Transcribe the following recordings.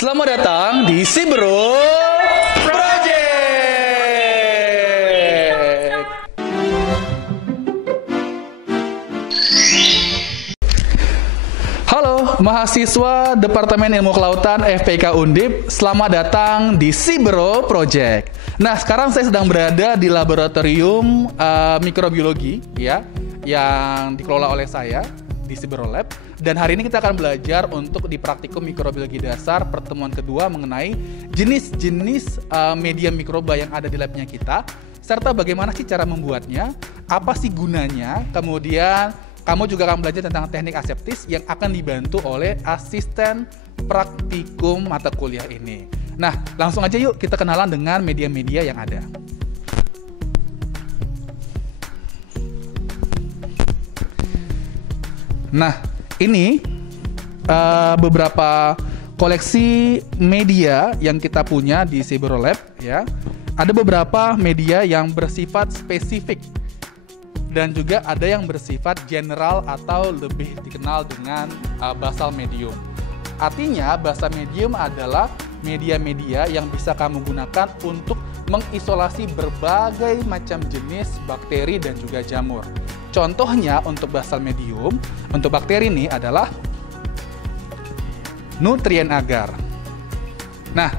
Selamat datang di Sibro Project. Halo, mahasiswa Departemen Ilmu Kelautan FPK Undip. Selamat datang di Sibro Project. Nah, sekarang saya sedang berada di laboratorium mikrobiologi, ya, yang dikelola oleh saya di Sibro Lab. Dan hari ini kita akan belajar untuk di praktikum mikrobiologi dasar pertemuan kedua mengenai jenis-jenis media mikroba yang ada di labnya kita, serta bagaimana sih cara membuatnya, apa sih gunanya, kemudian kamu juga akan belajar tentang teknik aseptis yang akan dibantu oleh asisten praktikum mata kuliah ini. Nah, langsung aja yuk kita kenalan dengan media-media yang ada. Nah, ini beberapa koleksi media yang kita punya di Sibro Lab, ya. Ada beberapa media yang bersifat spesifik dan juga ada yang bersifat general atau lebih dikenal dengan basal medium. Artinya basal medium adalah media-media yang bisa kamu gunakan untuk mengisolasi berbagai macam jenis bakteri dan juga jamur. Contohnya untuk basal medium, untuk bakteri ini adalah nutrien agar. Nah,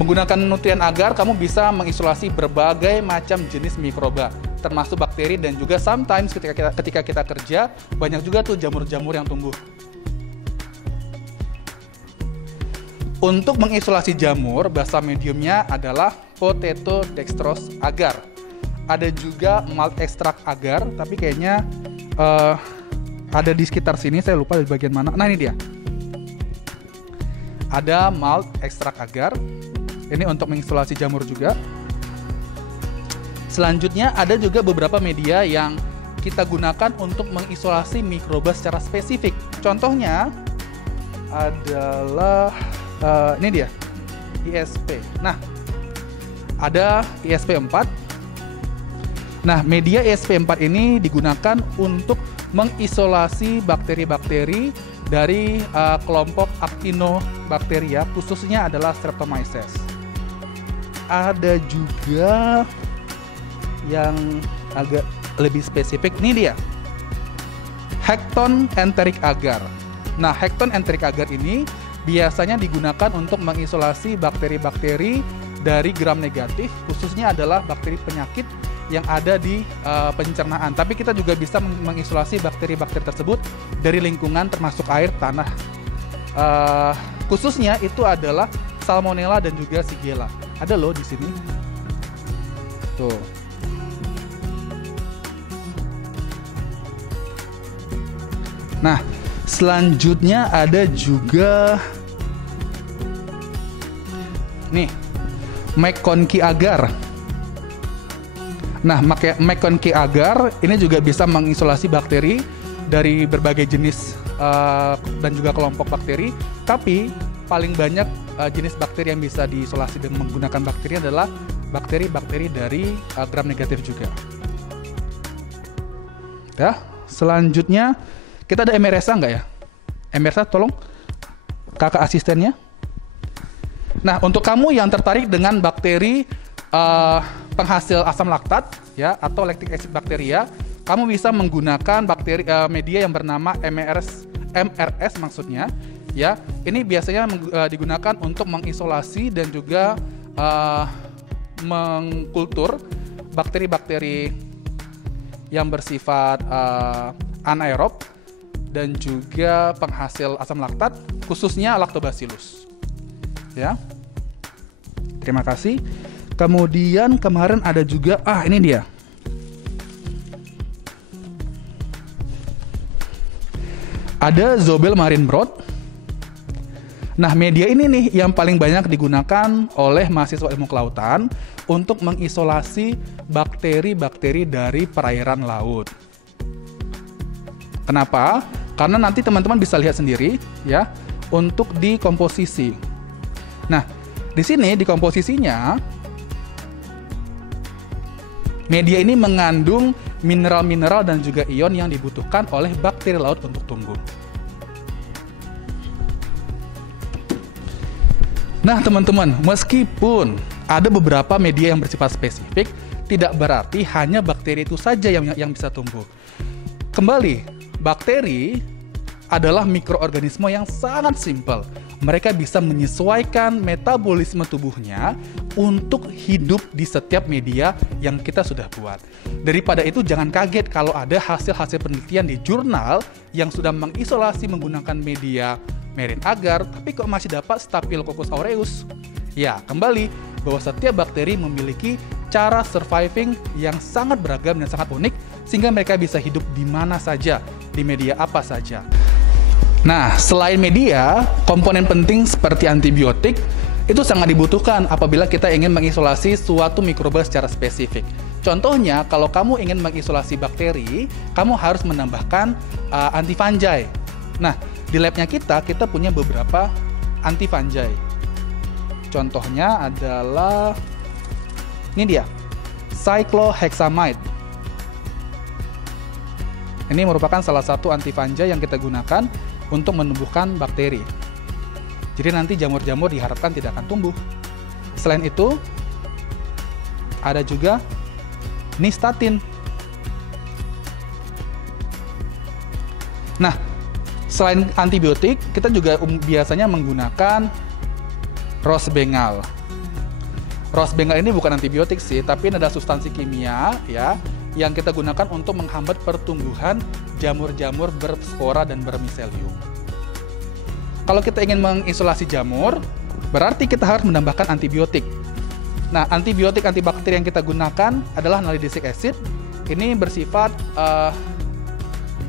menggunakan nutrien agar kamu bisa mengisolasi berbagai macam jenis mikroba, termasuk bakteri dan juga sometimes ketika kita kerja, banyak juga tuh jamur-jamur yang tumbuh. Untuk mengisolasi jamur, basal mediumnya adalah potato dextrose agar. Ada juga malt extract agar, tapi kayaknya ada di sekitar sini, saya lupa di bagian mana. Nah, ini dia. Ada malt extract agar. Ini untuk mengisolasi jamur juga. Selanjutnya ada juga beberapa media yang kita gunakan untuk mengisolasi mikroba secara spesifik. Contohnya adalah ini dia, ISP. Nah, ada ISP4. Nah, media ISP4 ini digunakan untuk mengisolasi bakteri-bakteri dari kelompok Actinobacteria, khususnya adalah Streptomyces. Ada juga yang agak lebih spesifik, ini dia, Hekton enteric agar. Nah, Hekton enteric agar ini biasanya digunakan untuk mengisolasi bakteri-bakteri dari gram negatif, khususnya adalah bakteri penyakit yang ada di pencernaan. Tapi kita juga bisa mengisolasi bakteri-bakteri tersebut dari lingkungan termasuk air, tanah. Khususnya itu adalah Salmonella dan juga Shigella. Ada loh di sini. Tuh. Nah, selanjutnya ada juga nih, McConkey agar. Nah, McConkey agar ini juga bisa mengisolasi bakteri dari berbagai jenis dan juga kelompok bakteri. Tapi paling banyak jenis bakteri yang bisa diisolasi dengan menggunakan bakteri adalah bakteri-bakteri dari gram negatif juga. Ya, selanjutnya kita ada MRSA nggak ya? MRSA, tolong kakak asistennya. Nah, untuk kamu yang tertarik dengan bakteri penghasil asam laktat, ya, atau lactic acid bacteria, kamu bisa menggunakan bakteri media yang bernama MRS maksudnya, ya. Ini biasanya digunakan untuk mengisolasi dan juga mengkultur bakteri-bakteri yang bersifat anaerob dan juga penghasil asam laktat, khususnya Lactobacillus. Ya. Terima kasih. Kemudian kemarin ada juga, ini dia. Ada Zobel marine broth. Nah, media ini nih yang paling banyak digunakan oleh mahasiswa ilmu kelautan untuk mengisolasi bakteri-bakteri dari perairan laut. Kenapa? Karena nanti teman-teman bisa lihat sendiri, ya, untuk di komposisi. Nah, di sini di komposisinya media ini mengandung mineral-mineral dan juga ion yang dibutuhkan oleh bakteri laut untuk tumbuh. Nah teman-teman, meskipun ada beberapa media yang bersifat spesifik, tidak berarti hanya bakteri itu saja yang bisa tumbuh. Kembali, bakteri adalah mikroorganisme yang sangat simpel. Mereka bisa menyesuaikan metabolisme tubuhnya untuk hidup di setiap media yang kita sudah buat. Daripada itu, jangan kaget kalau ada hasil-hasil penelitian di jurnal yang sudah mengisolasi menggunakan media Marine agar, tapi kok masih dapat Staphylococcus aureus. Ya, kembali bahwa setiap bakteri memiliki cara surviving yang sangat beragam dan sangat unik, sehingga mereka bisa hidup di mana saja, di media apa saja. Nah, selain media, komponen penting seperti antibiotik itu sangat dibutuhkan apabila kita ingin mengisolasi suatu mikroba secara spesifik. Contohnya, kalau kamu ingin mengisolasi bakteri, kamu harus menambahkan antifungi. Nah, di labnya kita punya beberapa antifungi. Contohnya adalah, ini dia, cyclohexamide. Ini merupakan salah satu antifungi yang kita gunakan untuk menumbuhkan bakteri. Jadi nanti jamur-jamur diharapkan tidak akan tumbuh. Selain itu, ada juga nystatin. Nah, selain antibiotik, kita juga biasanya menggunakan rose bengal. Rose bengal ini bukan antibiotik sih, tapi ini adalah substansi kimia ya yang kita gunakan untuk menghambat pertumbuhan jamur-jamur berspora dan bermiselium. Kalau kita ingin mengisolasi jamur, berarti kita harus menambahkan antibiotik. Nah, antibiotik antibakteri yang kita gunakan adalah nalidixic acid. Ini bersifat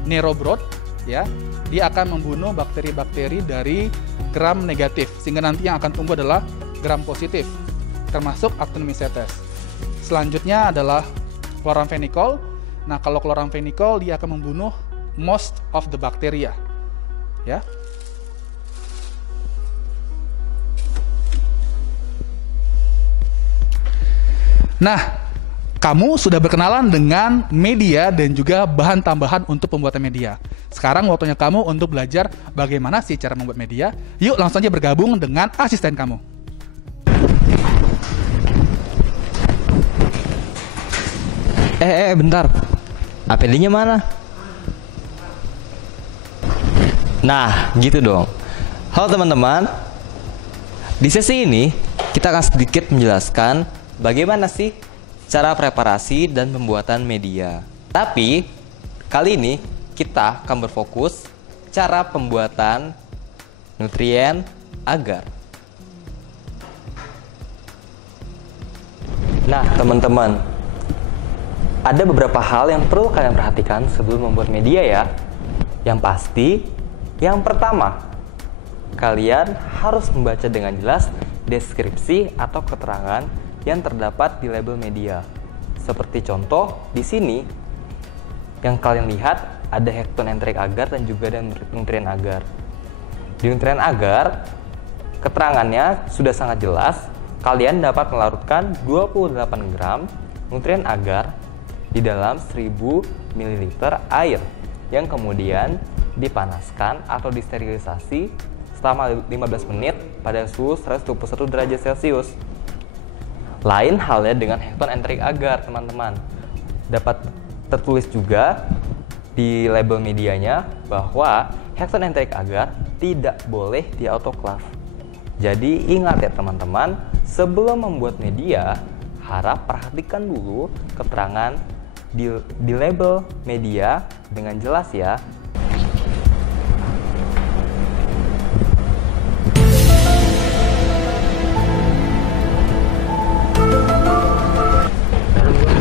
neurobrod, ya. Dia akan membunuh bakteri-bakteri dari gram negatif, sehingga nanti yang akan tumbuh adalah gram positif, termasuk Actinomycetes. Selanjutnya adalah chloramphenicol. Nah, kalau chloramphenicol dia akan membunuh most of the bacteria, ya. Nah, kamu sudah berkenalan dengan media dan juga bahan tambahan untuk pembuatan media. Sekarang waktunya kamu untuk belajar bagaimana sih cara membuat media. Yuk langsung aja bergabung dengan asisten kamu. Bentar. APD-nya mana? Nah, gitu dong. Halo teman-teman. Di sesi ini, kita akan sedikit menjelaskan bagaimana sih cara preparasi dan pembuatan media. Tapi, kali ini kita akan berfokus cara pembuatan nutrien agar. Nah, teman-teman, ada beberapa hal yang perlu kalian perhatikan sebelum membuat media ya. Yang pasti, yang pertama, kalian harus membaca dengan jelas deskripsi atau keterangan yang terdapat di label media. Seperti contoh di sini yang kalian lihat ada hekton enteric agar dan juga ada nutrien agar. Di nutrien agar keterangannya sudah sangat jelas. Kalian dapat melarutkan 28 gram nutrien agar di dalam 1000 ml air yang kemudian dipanaskan atau disterilisasi selama 15 menit pada suhu 121 derajat Celcius. Lain halnya dengan hekton enteric agar, teman-teman. Dapat tertulis juga di label medianya bahwa hekton enteric agar tidak boleh di autoclave. Jadi ingat ya teman-teman, sebelum membuat media, harap perhatikan dulu keterangan di label media dengan jelas ya.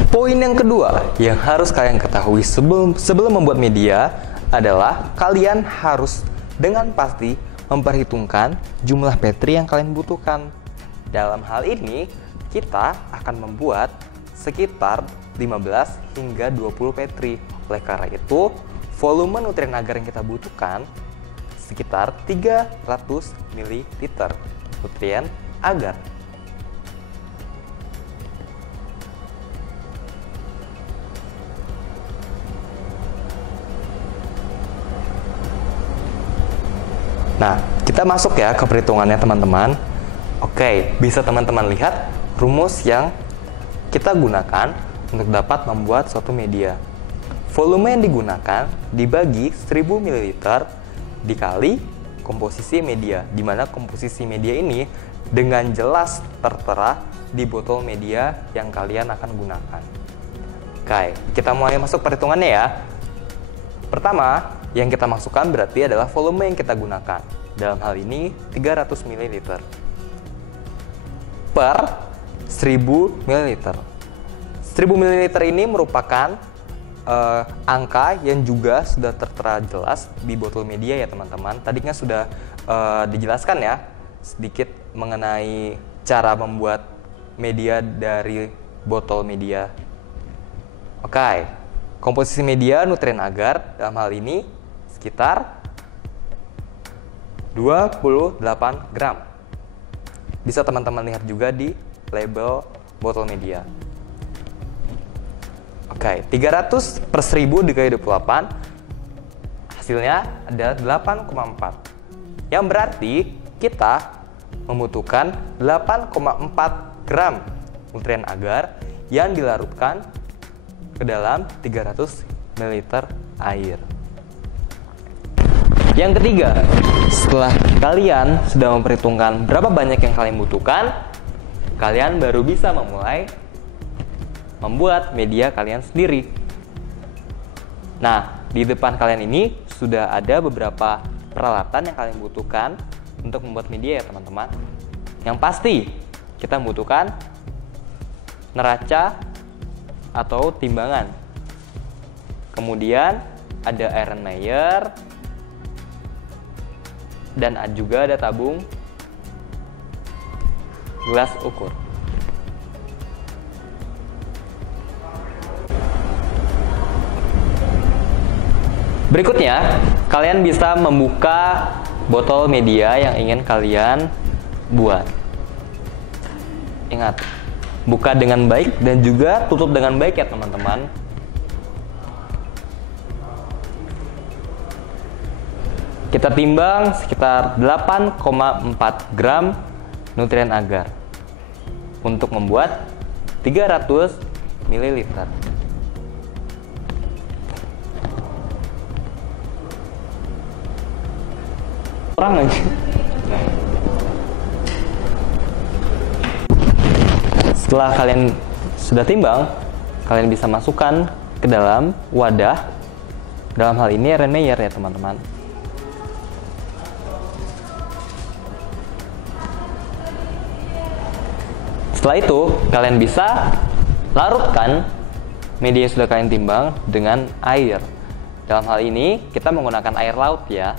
Poin yang kedua yang harus kalian ketahui sebelum membuat media adalah kalian harus dengan pasti memperhitungkan jumlah petri yang kalian butuhkan. Dalam hal ini, kita akan membuat sekitar 15 hingga 20 petri. Oleh karena itu, volume nutrien agar yang kita butuhkan sekitar 300 ml nutrien agar. Nah, kita masuk ya ke perhitungannya teman-teman. Oke, bisa teman-teman lihat rumus yang kita gunakan untuk dapat membuat suatu media. Volume yang digunakan dibagi 1000 ml dikali komposisi media, di mana komposisi media ini dengan jelas tertera di botol media yang kalian akan gunakan. Oke, kita mulai masuk perhitungannya ya. Pertama, yang kita masukkan berarti adalah volume yang kita gunakan. Dalam hal ini 300 ml per 1000 ml. 1000 ml ini merupakan angka yang juga sudah tertera jelas di botol media ya teman-teman. Tadinya sudah dijelaskan ya sedikit mengenai cara membuat media dari botol media. Oke, komposisi media nutrien agar dalam hal ini sekitar 28 gram. Bisa teman-teman lihat juga di label botol media. Oke, 300 per 1000 dikali 28 hasilnya adalah 8,4. Yang berarti kita membutuhkan 8,4 gram nutrien agar yang dilarutkan ke dalam 300 ml air. Yang ketiga, setelah kalian sudah memperhitungkan berapa banyak yang kalian butuhkan, kalian baru bisa memulai membuat media kalian sendiri. Nah, di depan kalian ini sudah ada beberapa peralatan yang kalian butuhkan untuk membuat media ya teman-teman. Yang pasti, kita membutuhkan neraca atau timbangan. Kemudian ada iron mayer, dan juga ada tabung gelas ukur. Berikutnya, kalian bisa membuka botol media yang ingin kalian buat. Ingat, buka dengan baik dan juga tutup dengan baik ya teman-teman. Kita timbang sekitar 8,4 gram nutrien agar untuk membuat 300 ml. Kurang aja. Setelah kalian sudah timbang, kalian bisa masukkan ke dalam wadah. Dalam hal ini iron mayer ya teman-teman. Setelah itu, kalian bisa larutkan media yang sudah kalian timbang dengan air. Dalam hal ini, kita menggunakan air laut ya.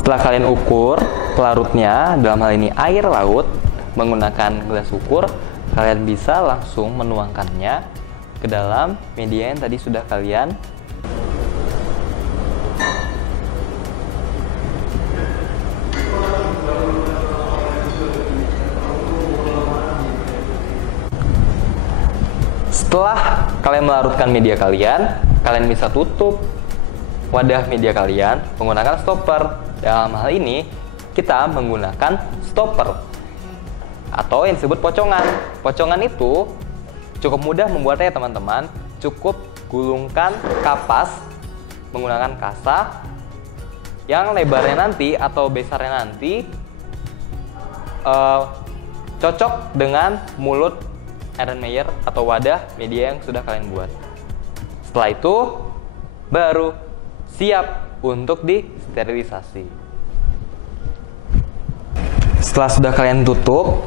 Setelah kalian ukur pelarutnya, dalam hal ini air laut, menggunakan gelas ukur, kalian bisa langsung menuangkannya ke dalam media yang tadi sudah kalian Setelah kalian melarutkan media kalian bisa tutup wadah media kalian menggunakan stopper. Dalam hal ini, kita menggunakan stopper atau yang disebut pocongan. Pocongan itu cukup mudah membuatnya teman-teman. Cukup gulungkan kapas menggunakan kasa yang lebarnya nanti atau besarnya nanti cocok dengan mulut iron mayer atau wadah media yang sudah kalian buat. Setelah itu baru siap untuk disterilisasi. Setelah sudah kalian tutup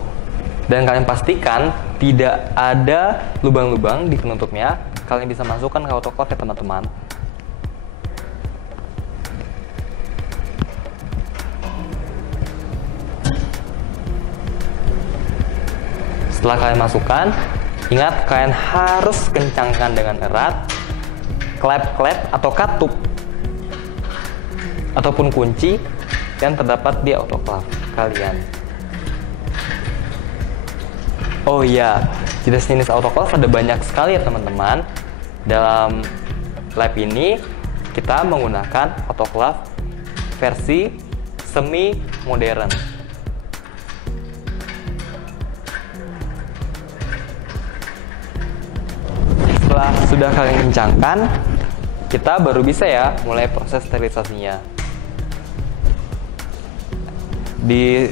dan kalian pastikan tidak ada lubang-lubang di penutupnya, kalian bisa masukkan ke autoclave ya teman-teman. Setelah kalian masukkan, ingat kalian harus kencangkan dengan erat klep-klep atau katup ataupun kunci yang terdapat di autoclave kalian. Oh iya, jenis-jenis autoclave ada banyak sekali ya teman-teman. Dalam lab ini kita menggunakan autoclave versi semi modern. Setelah sudah kalian kencangkan, kita baru bisa ya mulai proses sterilisasinya. Di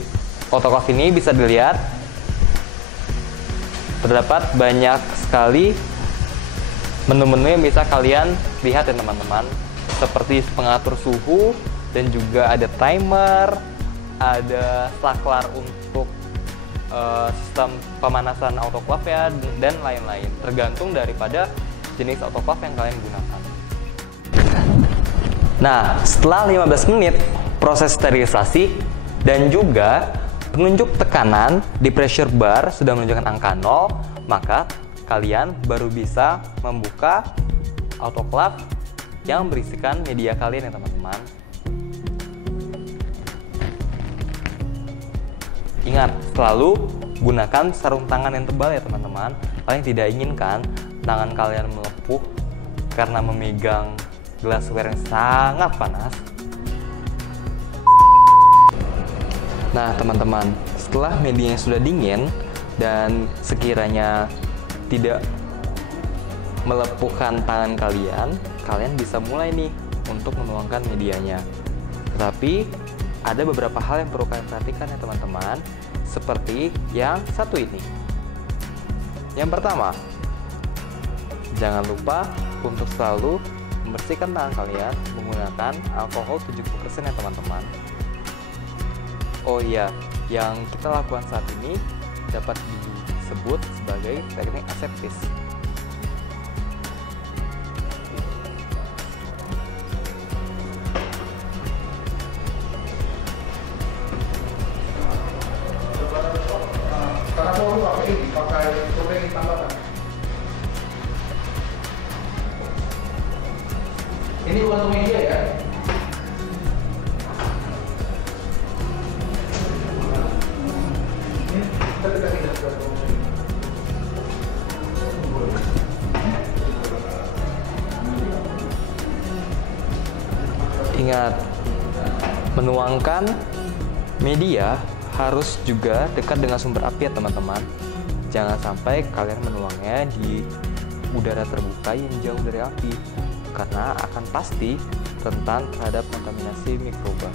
autoclave ini bisa dilihat terdapat banyak sekali menu-menu yang bisa kalian lihat ya teman-teman, seperti pengatur suhu dan juga ada timer, ada saklar untuk sistem pemanasan autoclave ya, dan lain-lain, tergantung daripada jenis autoclave yang kalian gunakan. Nah, setelah 15 menit proses sterilisasi dan juga penunjuk tekanan di pressure bar sudah menunjukkan angka 0, maka kalian baru bisa membuka autoclave yang berisikan media kalian ya teman-teman. Ingat, selalu gunakan sarung tangan yang tebal ya teman-teman. Kalian tidak inginkan tangan kalian melepuh karena memegang glassware yang sangat panas. Nah teman-teman, setelah medianya sudah dingin dan sekiranya tidak melepuhkan tangan kalian, kalian bisa mulai nih untuk menuangkan medianya. Tetapi ada beberapa hal yang perlu kalian perhatikan ya teman-teman, seperti yang satu ini. Yang pertama, jangan lupa untuk selalu membersihkan tangan kalian menggunakan alkohol 70% ya teman-teman. Oh iya, yang kita lakukan saat ini dapat disebut sebagai teknik aseptis. Karena mau pakai protein tambahan. Ini bukan untuk media ya. Ingat, menuangkan media harus juga dekat dengan sumber api ya teman-teman. Jangan sampai kalian menuangnya di udara terbuka yang jauh dari api, karena akan pasti rentan terhadap kontaminasi mikroba.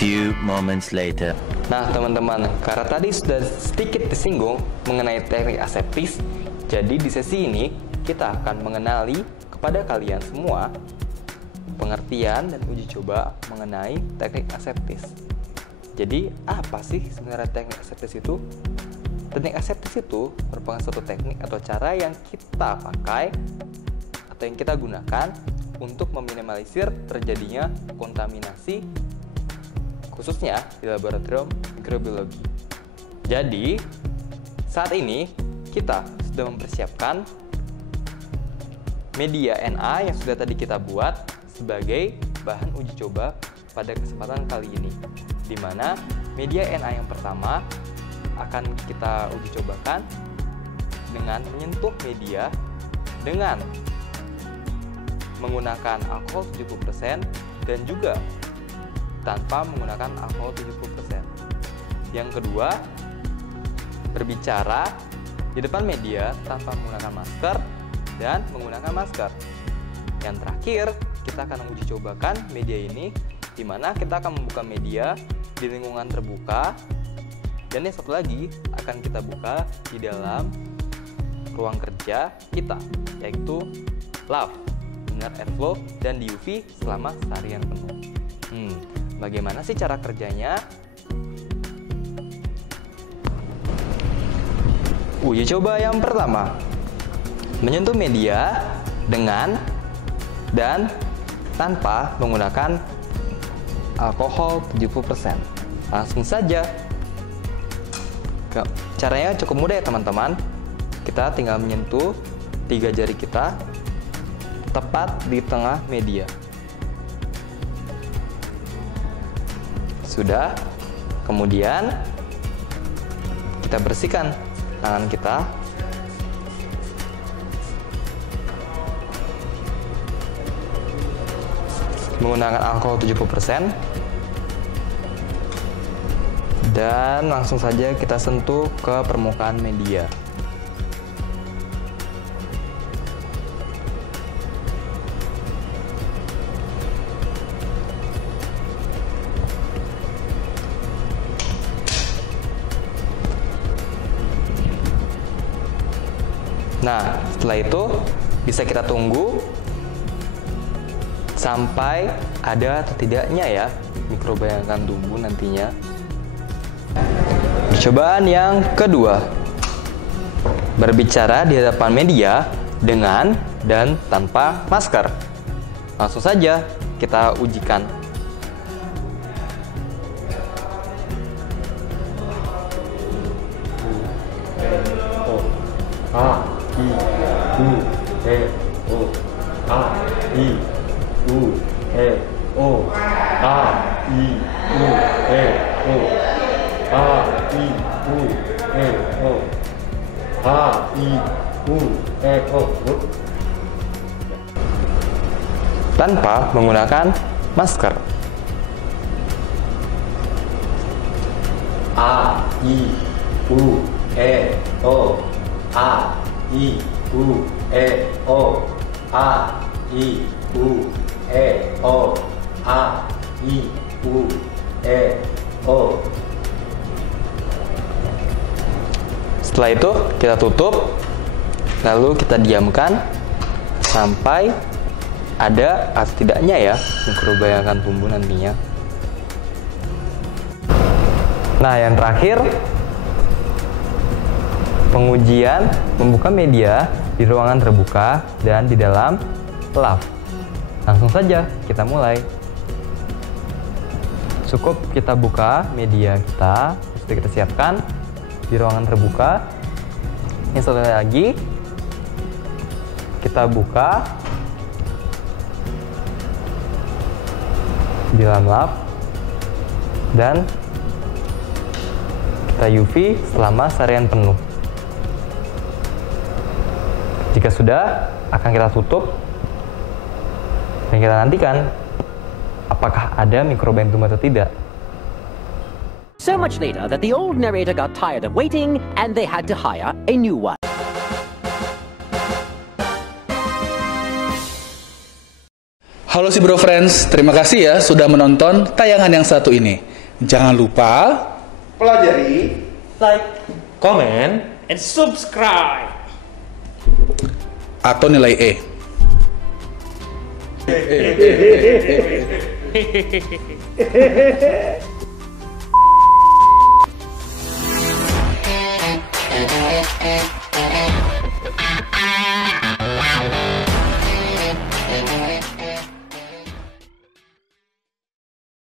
Few moments later. Nah teman-teman, karena tadi sudah sedikit disinggung mengenai teknik aseptis, jadi di sesi ini kita akan mengenali kepada kalian semua pengertian dan uji coba mengenai teknik aseptis. Jadi apa sih sebenarnya teknik aseptis itu? Teknik aseptis itu merupakan suatu teknik atau cara yang kita pakai atau yang kita gunakan untuk meminimalisir terjadinya kontaminasi, khususnya di laboratorium mikrobiologi. Jadi, saat ini kita sudah mempersiapkan media Na yang sudah tadi kita buat sebagai bahan uji coba pada kesempatan kali ini, di mana media Na yang pertama akan kita uji cobakan dengan menyentuh media dengan menggunakan alkohol 70% dan juga tanpa menggunakan alkohol 70%. Yang kedua, berbicara di depan media tanpa menggunakan masker dan menggunakan masker. Yang terakhir, kita akan menguji cobakan media ini, di mana kita akan membuka media di lingkungan terbuka, dan yang satu lagi akan kita buka di dalam ruang kerja kita, yaitu lab dengan airflow dan di UV selama seharian penuh. Bagaimana sih cara kerjanya? Uji coba yang pertama. Menyentuh media dengan dan tanpa menggunakan alkohol 70%. Langsung saja. Caranya cukup mudah ya teman-teman. Kita tinggal menyentuh 3 jari kita tepat di tengah media. Sudah. Kemudian kita bersihkan tangan kita. Menggunakan alkohol 70%. Dan langsung saja kita sentuh ke permukaan media. Nah, setelah itu bisa kita tunggu sampai ada atau tidaknya ya mikroba yang akan tumbuh nantinya. Percobaan yang kedua. Berbicara di hadapan media dengan dan tanpa masker. Langsung saja kita ujikan. Tanpa menggunakan masker. A, I, U, E, O. A, I, U, E, O. A, I, U, E, O. A, I, U, E, O. Setelah itu kita tutup, lalu kita diamkan sampai ada atau tidaknya ya mikroba yang akan tumbuh nantinya. Nah, yang terakhir, pengujian membuka media di ruangan terbuka dan di dalam lab. Langsung saja kita mulai. Cukup kita buka media kita, sudah kita siapkan di ruangan terbuka. Ini satu lagi, kita buka di dalam lab dan kita UV selama seharian penuh. Jika sudah, akan kita tutup dan kita nantikan apakah ada mikroba yang tumbuh atau tidak. So much later that the old narrator got tired of waiting and they had to hire a new one. Halo si Bro Friends, terima kasih ya sudah menonton tayangan yang satu ini. Jangan lupa pelajari, like, comment, and subscribe. Atau nilai E.